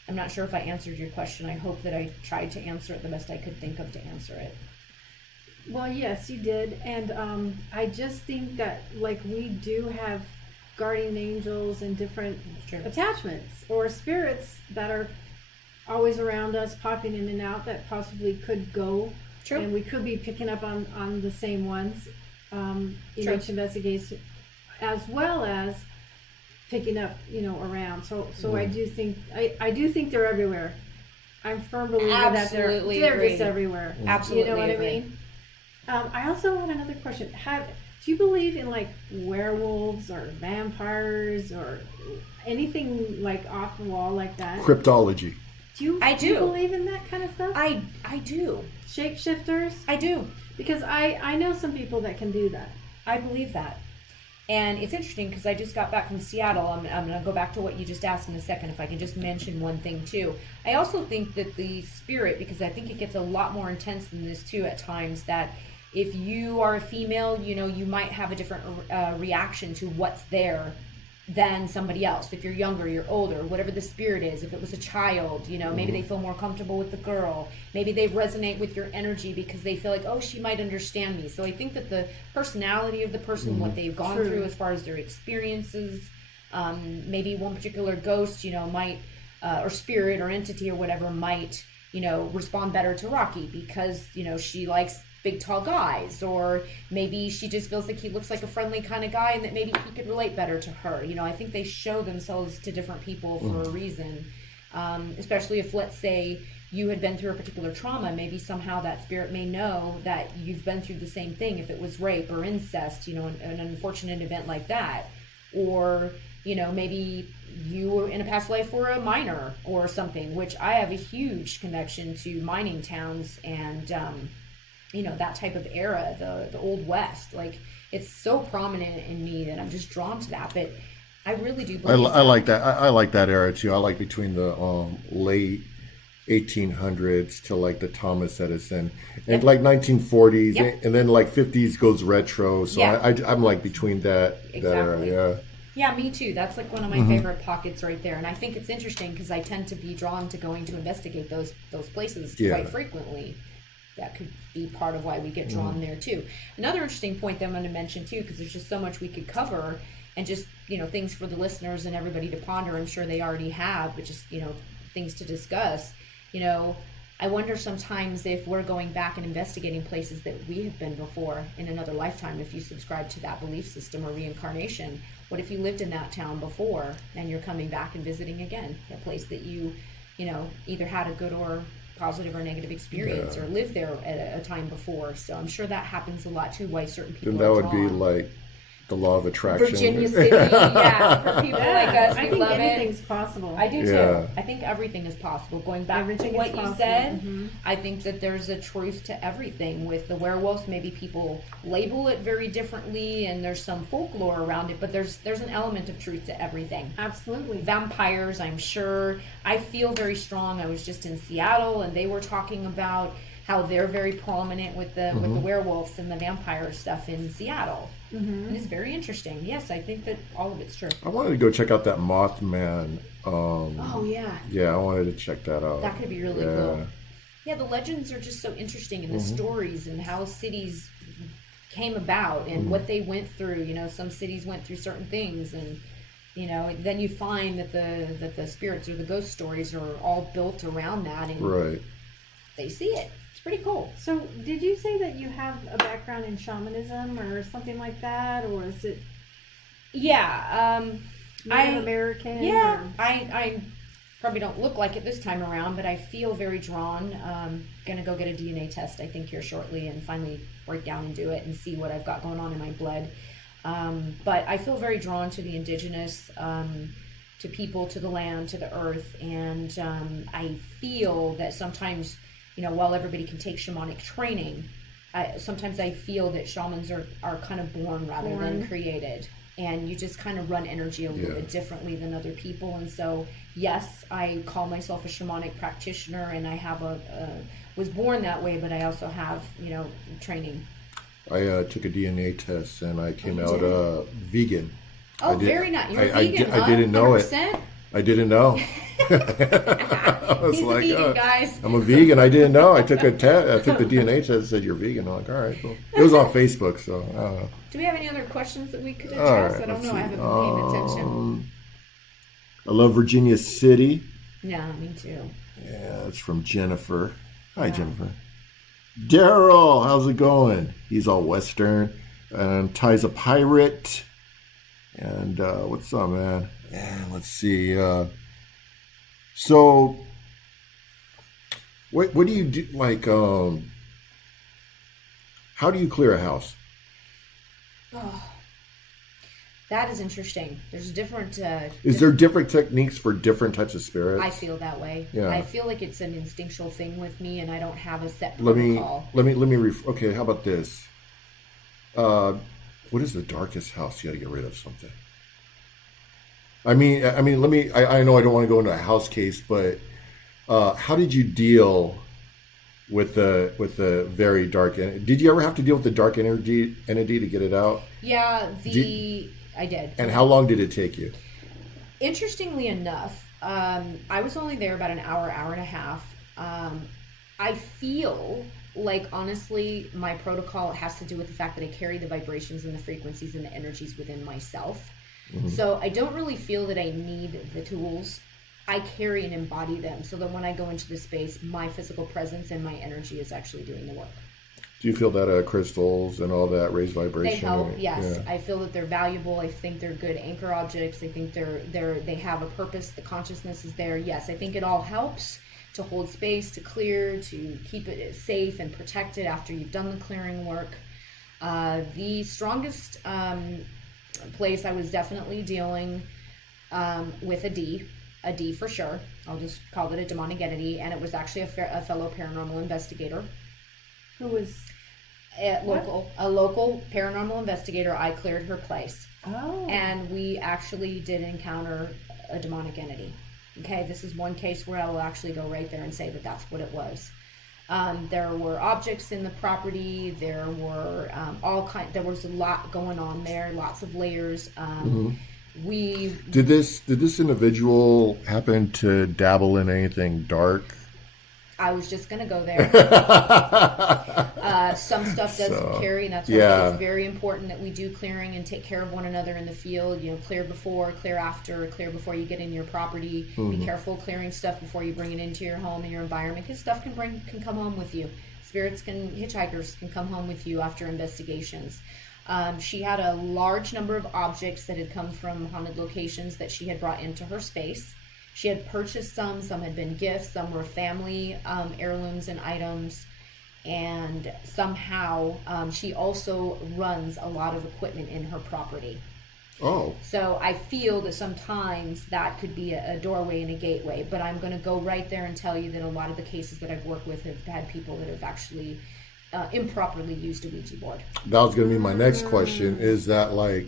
I'm not sure if I answered your question. I hope that I tried to answer it the best I could think of to answer it. Well, yes, you did. And I just think that we do have guardian angels and different attachments or spirits that are always around us, popping in and out, that possibly could go. True. And we could be picking up on the same ones in each investigation, as well as picking up around. So I do think they're everywhere. I'm a firm believer that they're just everywhere. Absolutely, you know what I mean? I also had another question. Do you believe in werewolves or vampires or anything off the wall like that? Cryptology. Do you believe in that kind of stuff? I do. Shapeshifters? I do. Because I know some people that can do that. I believe that. And it's interesting because I just got back from Seattle. I'm going to go back to what you just asked in a second, if I can just mention one thing too. I also think that the spirit, because I think it gets a lot more intense than this too at times, that if you are a female, you might have a different reaction to what's there than somebody else. If you're younger, you're older, whatever the spirit is. If it was a child, maybe they feel more comfortable with the girl. Maybe they resonate with your energy because they feel like, oh, she might understand me. So I think that the personality of the person, what they've gone through as far as their experiences, maybe one particular ghost, might, or spirit or entity or whatever might, respond better to Rocky because, she likes big tall guys, or maybe she just feels like he looks like a friendly kind of guy and that maybe he could relate better to her. I think they show themselves to different people for a reason, especially if, let's say, you had been through a particular trauma. Maybe somehow that spirit may know that you've been through the same thing, if it was rape or incest, an unfortunate event like that, or maybe you were in a past life were a miner or something, which I have a huge connection to mining towns and that type of era, the Old West. It's so prominent in me that I'm just drawn to that. But I really do believe I like that. I like that era too. I like between the late 1800s to like the Thomas Edison and like 1940s, Yep. and then like 50s goes retro. So Yeah. I'm like between that era. Exactly. Yeah. Yeah, me too. That's like one of my Mhm. favorite pockets right there. And I think it's interesting because I tend to be drawn to going to investigate those places Yeah. quite frequently. That could be part of why we get drawn there too. Another interesting point that I'm going to mention too, because there's just so much we could cover, and just things for the listeners and everybody to ponder. I'm sure they already have, but just things to discuss. I wonder sometimes if we're going back and investigating places that we have been before in another lifetime. If you subscribe to that belief system or reincarnation, what if you lived in that town before and you're coming back and visiting again a place that you either had a good or positive or negative experience, or lived there at a time before. So I'm sure that happens a lot too, why certain people Then that are would be drawn. like the law of attraction. Virginia City, yeah, for people like us, I we think love it. anything's possible. I do too. Yeah. I think everything is possible. Going back Everything to what is you possible. said, Mhm. I think that there's a truth to everything with the werewolves. Maybe people label it very differently, and there's some folklore around it, but there's an element of truth to everything. Absolutely. Vampires, I'm sure. I feel very strong. I was just in Seattle, and they were talking about how they're very prominent with the werewolves and the vampire stuff in Seattle. Mm-hmm. And it's very interesting. Yes, I think that all of it's true. I wanted to go check out that Mothman. Oh yeah, Yeah, I wanted to check that out. that could be really Yeah. cool. Yeah, the legends are just so interesting, and the stories and how cities came about and what they went through. Some cities went through certain things, and then you find that the spirits or the ghost stories are all built around that, and Right. they see it. It's pretty cool. So, did you say that you have a background in shamanism or something like that, or is it Yeah, Native American? Yeah, or- I probably don't look like it this time around, but I feel very drawn. Gonna go get a DNA test, I think, here shortly, and finally break down and do it and see what I've got going on in my blood. But I feel very drawn to the indigenous, to people, to the land, to the earth, and I feel that sometimes, while everybody can take shamanic training, sometimes I feel that shamans are kind of born rather than Born. created. And you just kind of run energy a little Yeah. bit differently than other people. And so, yes, I call myself a shamanic practitioner, and I have was born that way, but I also have, training. I took a DNA test and I came you out did? vegan. Oh, I did- very nice. You're I vegan, di- I didn't know it. 100%? I didn't know. I was He's like, a vegan, oh, guys. I'm a vegan. I didn't know. I took a test. I took the DNA test. It said you're vegan. I'm like, all right, cool. It was on Facebook, so I don't know. Do we have any other questions that we could All address? right, I don't let's know. I see. haven't been paying attention. I love Virginia City. Yeah, me too. Yeah, it's from Jennifer. Hi, Yeah. Jennifer. Daryl, how's it going? He's all Western. And Ty's a pirate. And what's up, man? And let's see. So, what do you do? Like, how do you clear a house? Oh, that is interesting. There's different. Is there different techniques for different types of spirits? I feel that way. Yeah. I feel like it's an instinctual thing with me, and I don't have a set Let me protocol. okay, how about this? What is the darkest house you got to get rid of something? I mean, I know I don't want to go into a house case, but how did you deal with the very dark energy? Did you ever have to deal with the dark entity to get it out? Yeah, I did. And how long did it take you? Interestingly enough, I was only there about an hour and a half. I feel like, honestly, my protocol has to do with the fact that I carry the vibrations and the frequencies and the energies within myself. Mm-hmm. So I don't really feel that I need the tools. I carry and embody them, so that when I go into the space, my physical presence and my energy is actually doing the work. Do you feel that crystals and all that raise vibration? They help, yes. Yeah. I feel that they're valuable. I think they're good anchor objects. I think they have a purpose. The consciousness is there. Yes, I think it all helps to hold space, to clear, to keep it safe and protected after you've done the clearing work. The strongest place, I was definitely dealing with a D for sure. I'll just call it a demonic entity, and it was actually a fellow paranormal investigator. Who was? A local paranormal investigator. I cleared her place, Oh. and we actually did encounter a demonic entity. Okay, this is one case where I will actually go right there and say that that's what it was. There were objects in the property. There were there was a lot going on there, lots of layers. Did this individual happen to dabble in anything dark? I was just going to go there. Some stuff does carry, and that's why it's very important that we do clearing and take care of one another in the field. Clear before, clear after, clear before you get in your property. Be careful clearing stuff before you bring it into your home and your environment, because stuff can come home with you. Hitchhikers can come home with you after investigations. She had a large number of objects that had come from haunted locations that she had brought into her space. She had purchased some had been gifts, some were family heirlooms and items, and somehow she also runs a lot of equipment in her property. Oh. So I feel that sometimes that could be a doorway and a gateway, but I'm going to go right there and tell you that a lot of the cases that I've worked with have had people that have actually improperly used a Ouija board. That was going to be my next question. Is that like...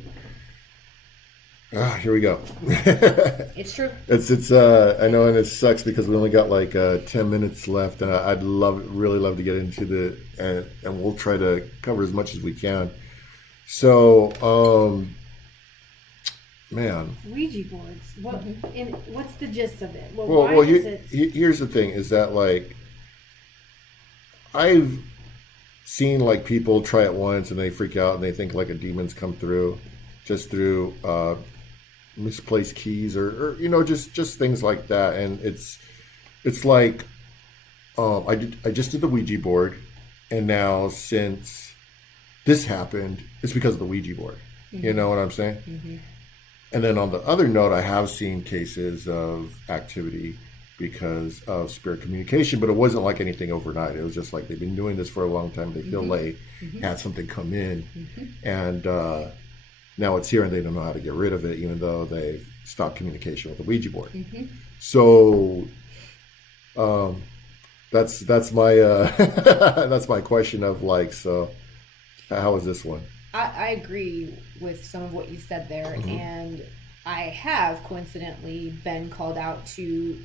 here we go. It's true. It's I know, and it sucks because we only got like 10 minutes left, and I'd really love to get into and we'll try to cover as much as we can. So, man, Ouija boards. What's the gist of it? Here's the thing: is that like I've seen like people try it once and they freak out and they think like a demon's come through, just through misplaced keys or just things like that. And it's like I just did the Ouija board, and now since this happened, it's because of the Ouija board. You know what I'm saying? And then on the other note, I have seen cases of activity because of spirit communication, but it wasn't like anything overnight. It was just like they've been doing this for a long time. They feel they had something come in, and now it's here and they don't know how to get rid of it, even though they've stopped communication with the Ouija board. So that's my that's my question of like, so how is this one? I agree with some of what you said there, and I have coincidentally been called out to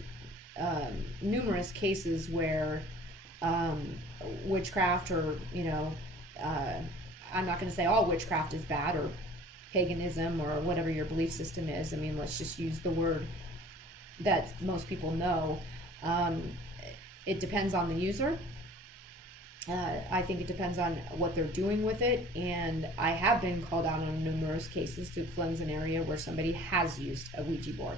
numerous cases where witchcraft, or I'm not going to say all witchcraft is bad, or paganism, or whatever your belief system is. I mean, let's just use the word that most people know. It depends on the user. I think it depends on what they're doing with it, and I have been called out on numerous cases to cleanse an area where somebody has used a Ouija board.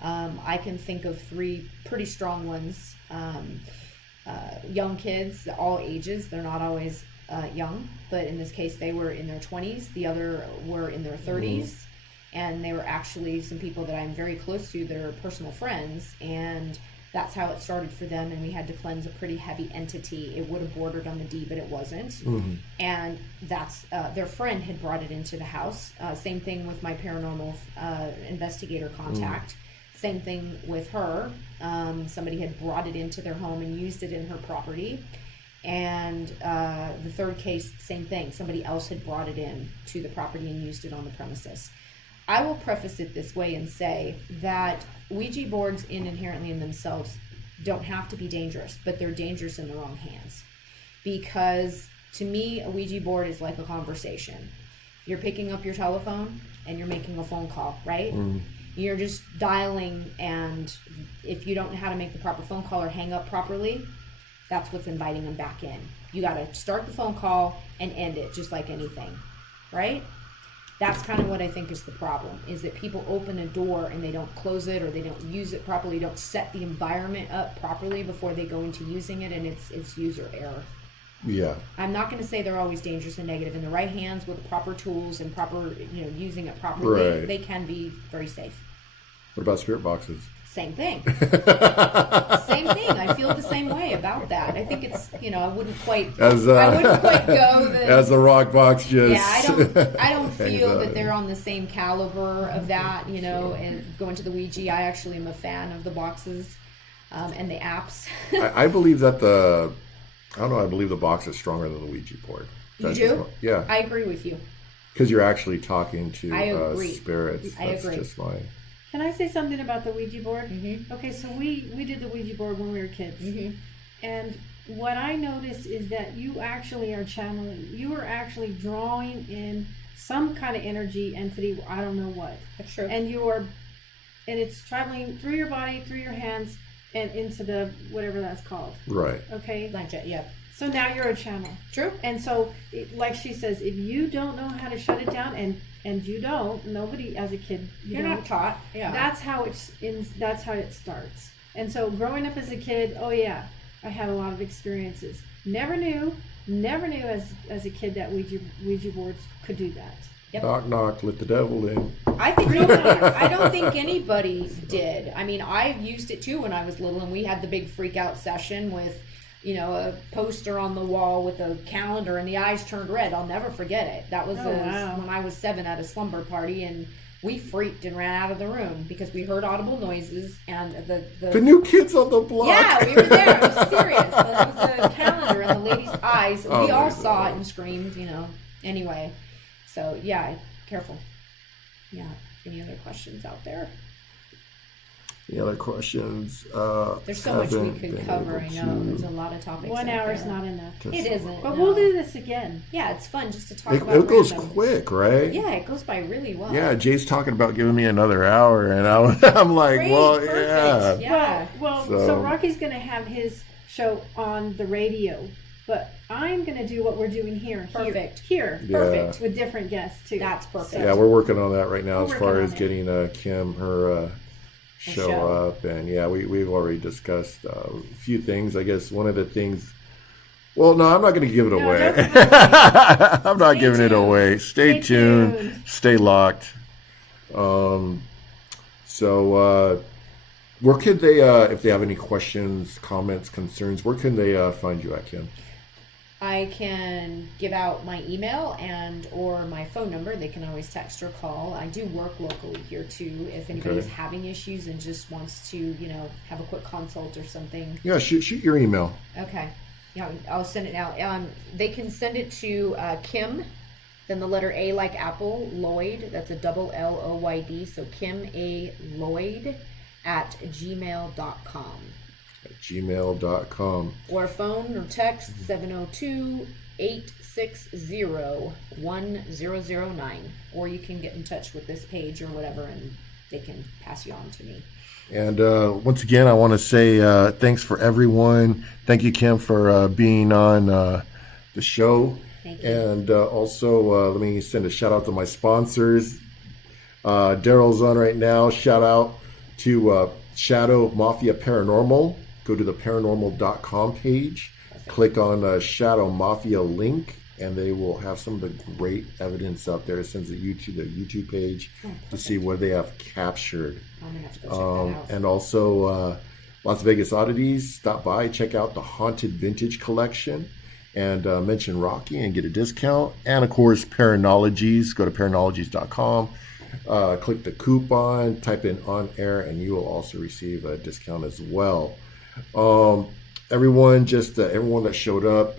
I can think of 3 pretty strong ones. Young kids, all ages. They're not always young, but in this case they were in their 20s. The other were in their 30s, and they were actually some people that I'm very close to. They're personal friends, and that's how it started for them, and we had to cleanse a pretty heavy entity. It would have bordered on the D, but it wasn't. And that's their friend had brought it into the house. Same thing with my paranormal investigator contact. Same thing with her. Somebody had brought it into their home and used it in her property. And the third case, same thing. Somebody else had brought it in to the property and used it on the premises. I will preface it this way and say that Ouija boards inherently in themselves don't have to be dangerous, but they're dangerous in the wrong hands. Because to me, a Ouija board is like a conversation. You're picking up your telephone and you're making a phone call, right? You're just dialing, and if you don't know how to make the proper phone call or hang up properly, that's what's inviting them back in. You got to start the phone call and end it, just like anything, right? That's kind of what I think is the problem, is that people open a door and they don't close it, or they don't use it properly, don't set the environment up properly before they go into using it, and it's user error. Yeah. I'm not going to say they're always dangerous and negative. In the right hands with the proper tools and proper, using it properly, they can be very safe. What about spirit boxes? Same thing. Same thing. I feel the same way about that. I think it's, I wouldn't quite go as the rock box just. Yeah, I don't feel that they're on the same caliber of that, and going to the Ouija. I actually am a fan of the boxes and the apps. I believe that I believe the box is stronger than the Ouija board. You do? Yeah. I agree with you. Because you're actually talking to I agree. spirits. I agree. Just my Can I say something about the Ouija board? Mm-hmm. Okay, so we did the Ouija board when we were kids. Mm-hmm. And what I noticed is that you actually are channeling. You are actually drawing in some kind of energy, entity, I don't know what. That's true. And it's traveling through your body, through your hands, and into the, whatever that's called. Right. Okay? Yeah. So now you're a channel. True. And so, like she says, if you don't know how to shut it down, and you don't, nobody as a kid, You're not taught. Yeah. That's how that's how it starts. And so, growing up as a kid, oh yeah, I had a lot of experiences. Never knew as a kid that Ouija boards could do that. Yep. Knock, knock, let the devil in. I think nobody, I don't think anybody did. I mean, I used it too when I was little, and we had the big freak out session with, a poster on the wall with a calendar and the eyes turned red. I'll never forget it. That was when I was 7 at a slumber party, and we freaked and ran out of the room because we heard audible noises and the new kids on the block. Yeah, we were there. It was serious. It was a calendar and the lady's eyes. Oh, we all saw it and screamed, Anyway, so yeah, careful. Yeah. Any other questions out there? Any other questions? There's so much we could cover. I know there's a lot of topics. 1 hour is not enough. It isn't. But we'll do this again. Yeah, it's fun just to talk about. It goes random. quick, right? Yeah, it goes by really well. Yeah, Jay's talking about giving me another hour, and I'm like, Great, well, perfect. yeah. Well, so Rocky's going to have his show on the radio, but I'm going to do what we're doing here. Perfect. Here. Yeah. Perfect. With different guests, too. That's perfect. Yeah, we're working on that right now as We're far working as on getting Kim her show up, and yeah, we've already discussed a few things. I guess one of the things. Well, no, I'm not going to give it away. I'm not giving it away. Stay tuned. Stay locked. So, where could they, if they have any questions, comments, concerns, where can they find you at, Kim? I can give out my email or my phone number. They can always text or call. I do work locally here too. If anybody's having issues and just wants to, have a quick consult or something. Yeah, shoot your email. Okay. Yeah, I'll send it now. They can send it to Kim, then the letter A like Apple, Lloyd. That's a double Lloyd. So Kim A. Lloyd at gmail.com. At gmail.com. Or phone or text 702-860-1009. Or you can get in touch with this page or whatever, and they can pass you on to me. And once again, I want to say thanks for everyone. Thank you, Kim, for being on the show. Thank you. And also, let me send a shout out to my sponsors. Daryl's on right now. Shout out to Shadow Mafia Paranormal. Go to the paranormal.com page. Click on the Shadow Mafia link, and they will have some of the great evidence out there. It sends you to the YouTube page to see what they have captured. I'm going to have to go check that out. And also, Las Vegas Oddities. Stop by, check out the Haunted Vintage Collection, and mention Rocky and get a discount. And of course, Paranologies. Go to paranologies.com. Click the coupon, type in on air, and you will also receive a discount as well. Everyone that showed up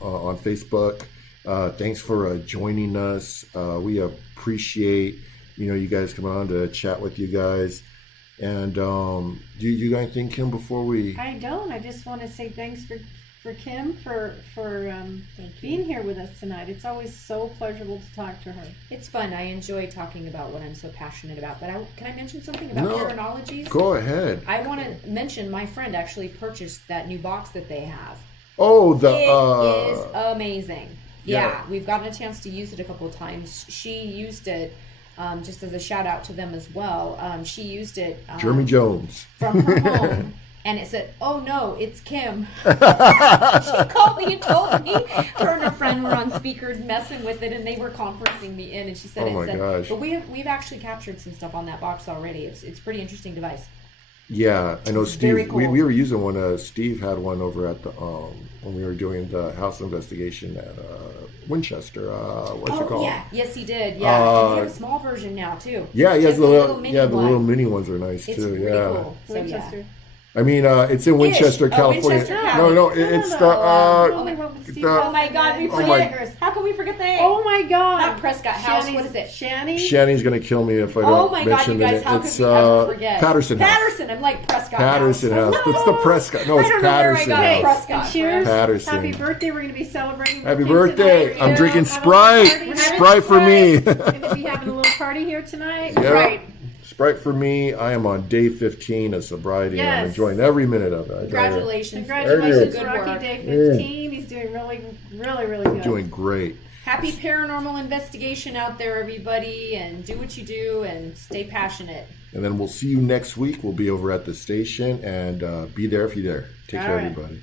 on Facebook, thanks for joining us. We appreciate you guys coming on to chat with you guys. And do you got anything, Kim, before we? I don't. I just want to say thanks for Kim for being here with us tonight. It's always so pleasurable to talk to her. It's fun. I enjoy talking about what I'm so passionate about. But can I mention something about Paranologies? Go ahead. I want to mention my friend actually purchased that new box that they have. Oh, it is amazing. Yeah, we've gotten a chance to use it a couple of times. She used it just as a shout out to them as well. She used it Jeremy Jones from her home. And it said, "Oh no, it's Kim." She called me and told me her and her friend were on speaker messing with it, and they were conferencing me in. And she said, gosh. But we've actually captured some stuff on that box already. It's a pretty interesting device. Yeah, I know, Steve. Very cool. We were using one. Steve had one over at the when we were doing the house investigation at Winchester. What's it called? Yeah, yes, he did. Yeah, and he has a small version now too. Yeah, he has the little mini mini ones are nice it's too. Really yeah, cool. So, Winchester. I mean, it's in Winchester, California. Winchester, no, it's the. Only Steve. Oh my God, we Oh forget. my- How can we forget the A? Oh my God. Not Prescott House. What is it? Shanny. Shanny's gonna kill me if I Oh don't my God, mention you the guys, name. how could It's we ever forget? Patterson House. Patterson. I'm like Prescott Patterson House. No. It's the Prescott. No, I it's don't know where I Patterson got House. Prescott. And cheers. Patterson. Happy birthday. We're going to be celebrating. Happy with Kims birthday! tonight. I'm We're drinking gonna have a little Sprite. party. Sprite for me. We're going to be having a little party here tonight. Yeah. Right. Sprite for me. I am on day 15 of sobriety. And I'm Yes. enjoying every minute of it. I tell you. Congratulations. Congratulations, Good Rocky work. Day 15. He's doing really good. Doing great. Happy paranormal investigation out there, everybody, and do what you do and stay passionate. And then we'll see you next week. We'll be over at the station and be there if you're there. Take All care, right. everybody.